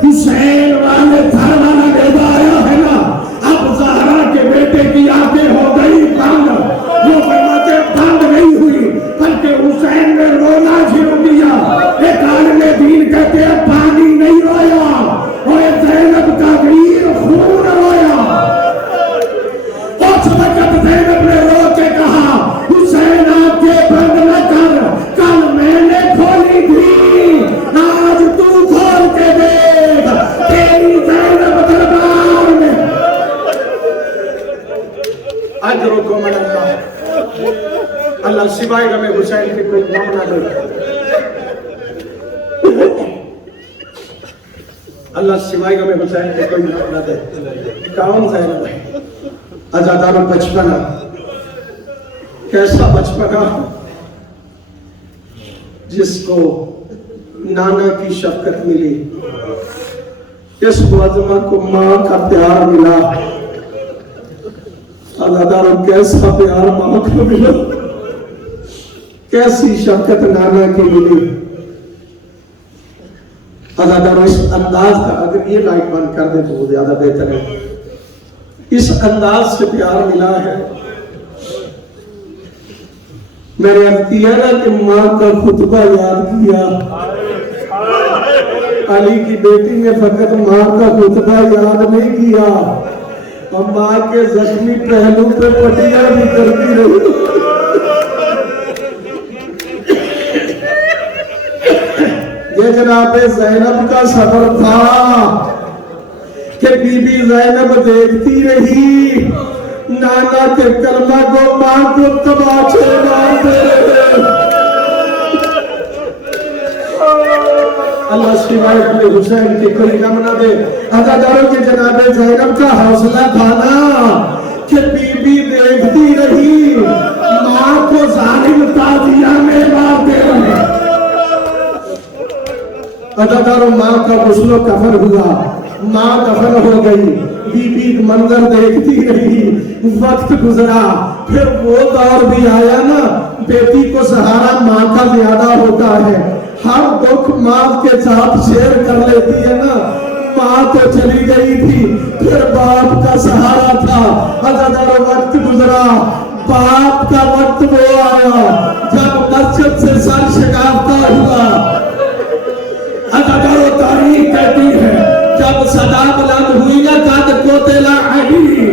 حسین والے سر والا نیزہ آیا ہے نا، اب زہرا کے بیٹے کی آنکھیں ہو گئی بند۔ وہ فرماتے بند نہیں ہوئی بلکہ حسین نے رونا شروع کیا۔ ایک عالم دین کہتے ہیں پانی نہیں رویا، اور زینب کا غیر خون رویا۔ اس وقت زینب نے رو کے کہا حسین آنکھیں بند نہ کر، کل میں نے کھولی تھی، آج تو کھول کے دیکھ، تیری زینب دربار میں۔ اجرکم من اللہ، اللہ سوائے غم حسین کے کوئی غم نہ دے، اللہ سوائے غم حسین کے کوئی غم نہ دے۔ کون زینب ہے؟ عزادار بچپنا، کیسا بچپنا جس کو نانا کی شفقت ملی، اس معظمہ کو ماں کا پیار ملا۔ عزاداروں کیسا پیار ماں کو ملا، کیسی شفقت نانا کی ملی۔ عزاداروں اس انداز کا اگر یہ لائٹ بند کر دے تو وہ زیادہ بہتر ہے۔ اس انداز سے پیار ملا ہے۔ میں نے عرض کیا نا کہ ماں کا خطبہ یاد کیا، علی کی بیٹی نے فقط ماں کا خطبہ یاد نہیں کیا، اور ماں کے زخمی پہلو پہ پٹیاں بھی کرتی رہی۔ یہ جناب زینب کا سفر تھا کہ بی بی زینب دیکھتی رہی نانا کے کلمہ کو، ماں کو تماچے مارتے رہے۔ اللہ سوائے اپنے حسین کے کوئی غم نہ دے۔ عزاداروں کے جناب زینب کا حوصلہ تھا نا کہ بی بی دیکھتی رہی ماں کو ظالم تازیہ میں مارتے رہے۔ عزاداروں ماں کا غسل و کفن ہوا، ماں دفن ہو گئی، بی بی منظر دیکھتی رہی، وقت گزرا، پھر وہ دور بھی آیا نا، بیٹی کو سہارا ماں کا زیادہ ہوتا ہے، ہر دکھ ماں کے ساتھ شیئر کر لیتی ہے نا۔ ماں تو چلی گئی تھی، پھر باپ کا سہارا تھا، ہزاروں وقت گزرا، باپ کا وقت وہ آیا جب مسجد سے سر شکافتہ ہوا۔ ہزاروں تاریخ کہتی ہے جب صدا بلند ہوئی نا قد قتل علی،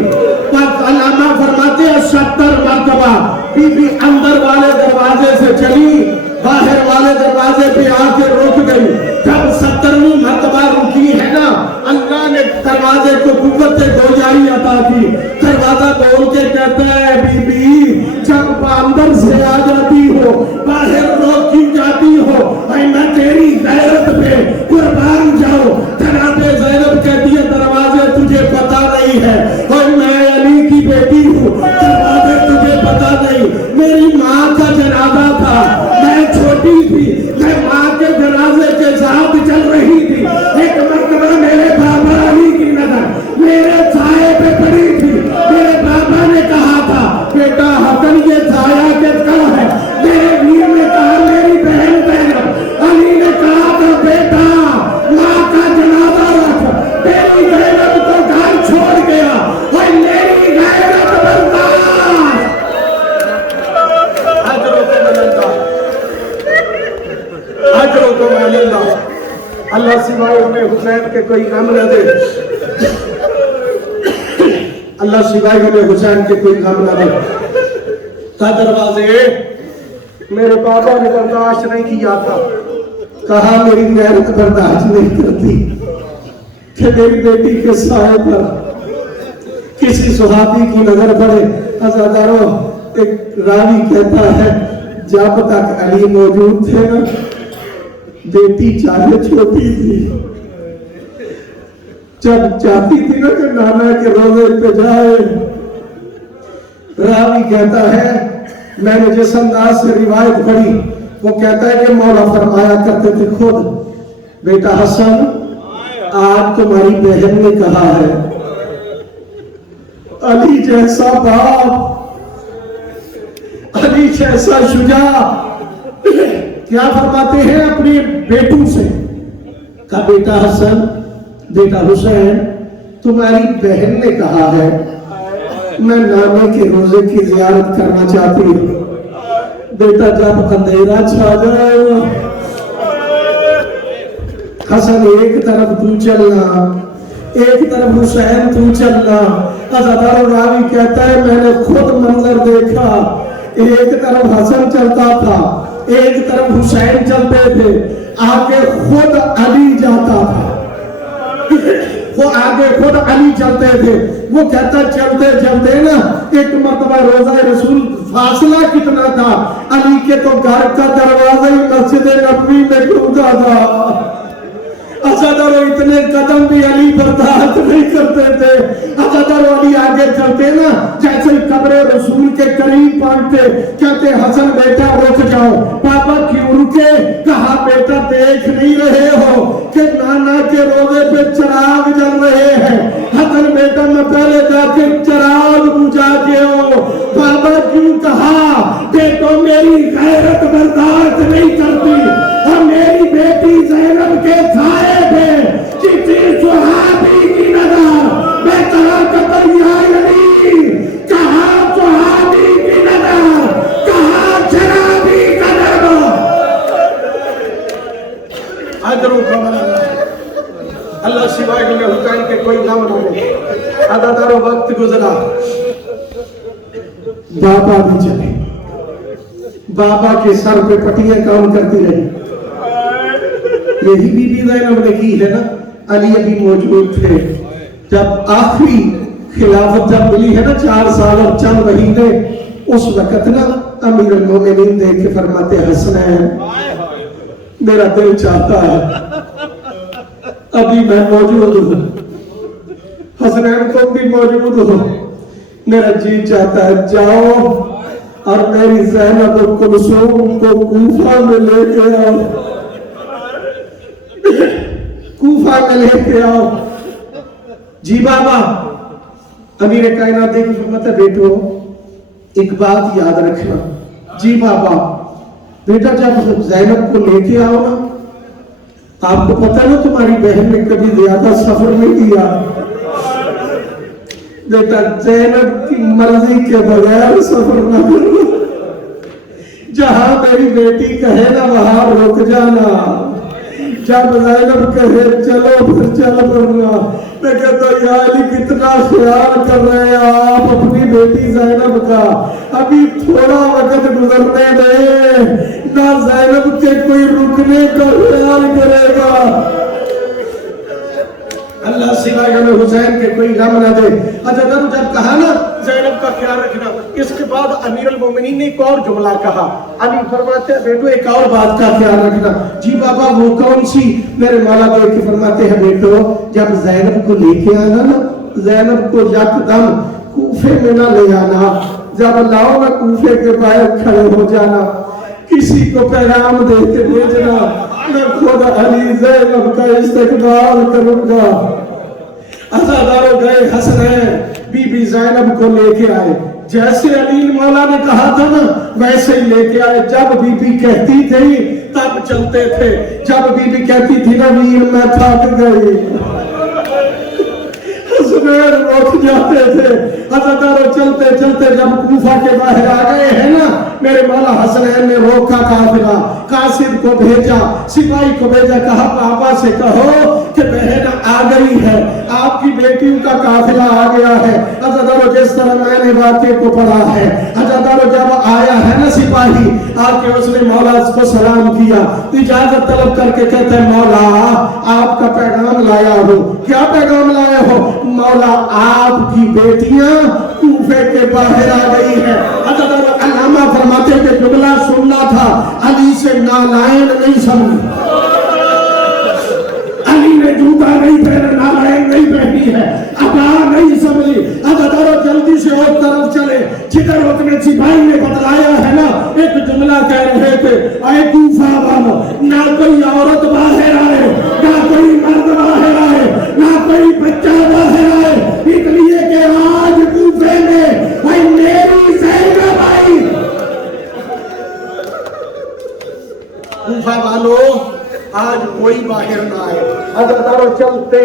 علامہ فرماتے ہیں 70 مرتبہ بی بی اندر والے دروازے سے چلی، باہر والے دروازے پہ آ کے رک گئی۔ جب 70ویں مرتبہ رکی ہے نا، اللہ نے دروازے کو قوت گویائی عطا کی، دروازہ کھول کے کہتا ہے بی بی جب اندر سے آ جاتی ہو باہر روک کیوں جاتی ہو، میں تیری غیرت پہ قربان جاؤ۔ جناب زینب کہتی ہے دروازے تجھے پتا نہیں ہے، اور میں علی کی بیٹی ہوں، دروازے تجھے پتا نہیں، میری ماں کا جنازہ تھا، میں چھوٹی تھی، میں ماں کے جنازے کے ساتھ چل رہی تھی، ایک مرتبہ میرے بابا علی کی نظر میرے سائے پہ پڑی تھی، میرے بابا نے کہا تھا بیٹا حسن یہ سایہ کس کا ہے، میرے ویر نے کہا میری بہن زینب، علی نے کہا تھا بیٹا ماں کا جنازہ رکھ، میری زینب کو گھر چھوڑ گیا، اور میری غیرت برداشت۔ اجروں کو مان اللہ، اللہ سوائے ہمیں حسین کے کوئی غم نہ دے، اللہ سوائے ہمیں حسین کے کوئی غم نہ دے۔ تا دروازے میرے بابا نے برداشت نہیں کیا تھا، کہا میری غیرت برداشت نہیں کرتی کہ میری بیٹی کے سائے پر کسی صحابی کی نظر پڑے۔ عزادارو ایک راوی کہتا ہے جب تک علی موجود تھے نا بیٹی چاہے چھوٹی تھی، جب چاہتی تھی نا کہ نانا کے روزے پہ جائے، راوی کہتا ہے میں نے جس انداز سے روایت پڑھی وہ کہتا ہے کہ مولا فرمایا کرتے تھے خود بیٹا حسن آج تمہاری بہن نے کہا ہے، علی جیسا باپ، علی جیسا شجاع، کیا فرماتے ہیں اپنے بیٹوں سے، کہا بیٹا حسن بیٹا حسین تمہاری بہن نے کہا ہے میں نانے کے روزے کی زیارت کرنا چاہتی ہوں، بیٹا جب اندھیرا چھا جائے حسن ایک طرف تو چلنا ایک طرف حسین تو چلنا۔ عزادار راوی کہتا ہے میں نے خود منظر دیکھا، ایک طرف حسن چلتا تھا ایک طرف حسین چلتے تھے، آگے خود علی جاتا تھا، وہ آگے خود علی چلتے تھے۔ وہ کہتا چلتے چلتے نا ایک مرتبہ روزہ رسول فاصلہ کتنا تھا، علی کے تو گھر کا دروازہ ہی مسجد نبوی میں کھلتا تھا۔ عزادارو اتنے قدم بھی علی برداشت نہیں کرتے تھے۔ عزادارو علی آگے چلتے نا جیسے قبر رسول کے قریب پہنچتے کہتے حسن بیٹا رک جاؤ، پاپا کیوں رکے؟ کہا بیٹا دیکھ نہیں رہے ہو کہ نانا کے روزے پہ چراغ جل رہے ہیں؟ حسن بیٹا میں پہلے جا کے چراغ بجھا کے ہو۔ بابا کیوں کہا بیٹو میری غیرت برداشت نہیں کرتی، اور میری بیٹی زینب کے سائے پہ کسی صحابی کی نظر میں کہا قطر یا علی، کہا صحابی کی نظر، کہا شرابی کا نظر۔ اجروں کا اللہ سوائے میں حسین کے کوئی غم نہ دے۔ عزادارو وقت گزرا، بابا بھی چلے، بابا کے سر پہ پٹیاں کام کرتی رہی۔ یہی بی بی زینب نے کی ہے نا، علی ابھی موجود تھے جب آخری خلافت جب ملی ہے نا 4 سال اور چند مہینے، اس وقت نا امیر المومنین دیکھ کے فرماتے حسنین میرا دل چاہتا ہے ابھی میں موجود ہوں، حسنین تم بھی موجود ہو، میرا جی چاہتا ہے جاؤ اور میری زینب و کلثوم کو کوفہ میں لے کے آؤ، کوفہ میں لے کے آؤ۔ جی بابا۔ امیر کائنات دیکھ فرماتا بیٹو ایک بات یاد رکھنا جی بابا بیٹا جب زینب کو لے کے آؤ نا آپ کو پتا نا تمہاری بہن نے کبھی زیادہ سفر نہیں کیا بیٹا زینب کی مرضی کے بغیر سفر نہ کرو جہاں میری بیٹی کہے نا وہاں رک جانا جب زینب کہے چلو پھر چل پڑنا میں کہتا یا علی کتنا خیال کر رہے ہیں آپ اپنی بیٹی زینب کا ابھی تھوڑا وقت گزرنے دے نہ زینب کے کوئی رکنے کا خیال کرے گا اللہ سوائے ہمیں حسین کے کوئی غم نہ دے اچھا جب کہا نا زینب کا خیال رکھنا اس کے بعد امیر المومنین نے ایک اور جملہ کہا علی فرماتے ہیں بیٹو ایک اور بات کا خیال رکھنا جی بابا وہ کون سی میرے مولا دیکھ کے فرماتے ہیں بیٹو جب زینب کو لے کے آنا نا زینب کو یکدم کوفے میں نہ لے آنا جب لاؤ نا کوفے کے باہر کھڑے ہو جانا کسی کو پیغام دے کے بھیجنا میں خود علی زینب کا استقبال کروں گا عزاداروں گئے حسنین بی بی زینب کو لے کے آئے جیسے علی مولا نے کہا تھا نا ویسے ہی لے کے آئے جب بی بی کہتی تھی تب چلتے تھے جب بی بی کہتی تھی نا ویر میں تھک گئی حسنین اٹھ جاتے تھے عزاداروں چلتے چلتے جب کوفہ کے باہر آ گئے ہیں نا میرے مولا حسنین نے روکا قافلہ قاصد کو بھیجا سپاہی کو بھیجا کہا پاپا سے کہو کہ بہن آ گئی ہے آپ کی بیٹیوں کا قافلہ آ گیا ہے عزادارو جس طرح میں نے واقعے کو پڑھا ہے عزادارو جب آیا ہے نا سپاہی آ کے اس نے مولا کو سلام کیا اجازت طلب کر کے کہتا ہے مولا آپ کا پیغام لایا ہو کیا پیغام لایا ہو مولا آپ کی بیٹیاں کوفے کے باہر آ گئی ہے عزادارو علامہ فرماتے کہ جملہ سننا تھا علی سے نالائن نہیں سمجھی علی نے جوتا نہیں پہنا نالائن نہیں پہنی ہے ادا نہیں سمجھی عزادارو جلدی سے اور طرف چلے جدھر اتنے سپاہی نے بتلایا ہے نا ایک جملہ کہہ رہے تھے اے کوفہ والو نہ کوئی عورت باہر آئے نہ کوئی مرد باہر آئے نہ کوئی بچہ باہر آئے اس لیے کہ آج کوفے میں اے میری زینب آئی کوفہ والو آج کوئی باہر نہ آئے عزادارو چلتے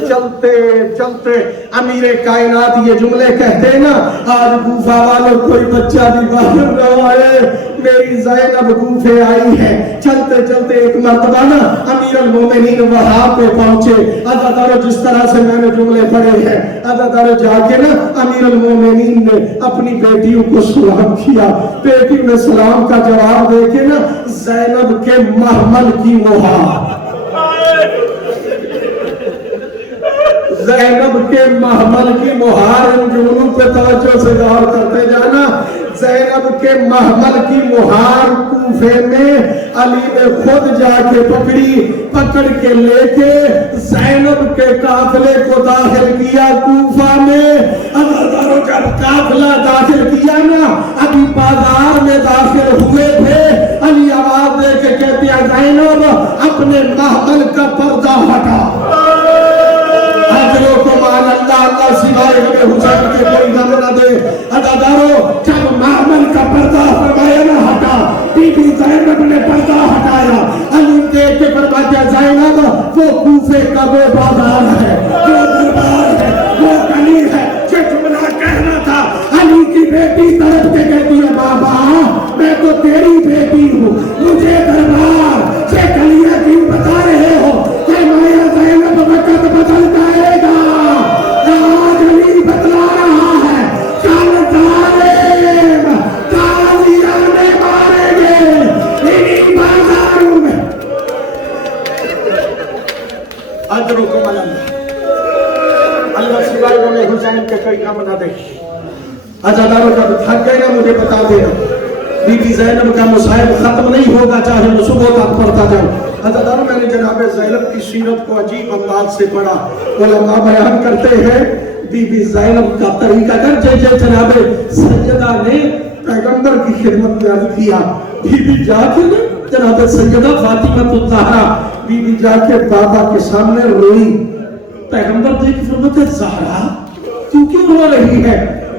چلتے چلتے امیر کائنات یہ جملے کہتے ہیں نا آج کوفہ والو کوئی بچہ بھی باہر نہ آئے میری زینب کوفے آئی ہے چلتے چلتے ایک مرتبہ نا امیر المومنین وہاں پہ پہنچے عزادارو جس طرح سے میں نے جملے پڑھے ہیں عزادارو جا کے نا امیر المومنین نے اپنی بیٹیوں کو سلام کیا بیٹیوں نے سلام کا جواب دے کے نا زینب کے محمل کی مہار زینب کے محمل کی مہار ان جملوں پہ توجہ سے غور کرتے جانا زینب کے محمل کی مہار کوفے میں علی نے خود جا کے پکڑ کے لے کے زینب کے قافلے کو داخل کیا کوفہ میں عزادارو جب قافلہ داخل کیا نا ابھی بازار میں داخل ہوئے تھے علی آواز دے کے کہتے ہیں زینب اپنے محمل کا پردہ ہٹا حضروں کو مان اللہ سوائے ہمیں حسین کے کوئی غم نہ دے عزادارو جب محمل کا پردہ فرمایا نہ ہٹا بی بی زینب نے پردہ ہٹایا علی دیکھ کے فرمایا زینب وہ کوفے کا وہ بازار ہے وہ دربار ہے وہ گلی ہے یہ جملہ کہنا تھا علی کی بیٹی طرف کے کہتی ہے بابا میں تو تیری بیٹی ہوں مجھے دربار سے گلیاں کیوں بتا رہے ہو کہ مایا زینب وقت بدل جائے گا آج علی بتلا رہا ہے کل ظالم تازیانے مارے گے انہی بازاروں میں اجرکم اللہ سوائے ہمیں حسین کے کوئی غم نہ دے عزادارو جب تھک گئے نا مجھے بتا دینا بی بی زینب کا مصائب ختم نہیں ہوگا چاہے وہ صبح تک پڑھتا جائے عزادارو میں نے جناب زینب کی سیرت کو عجیب انداز سے پڑھا علماء بیان کرتے ہیں بی بی زینب کا طریقہ کر جیسے جناب سیدہ نے پیغمبر کی خدمت میں عرض کیا بی بی جا کے جناب سیدہ فاطمہ الزہرا بی بی جا کے بابا کے سامنے روئی پیغمبر دیکھ فرماتے زہرا کیوں کیوں رو رہی ہے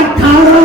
18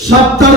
70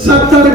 70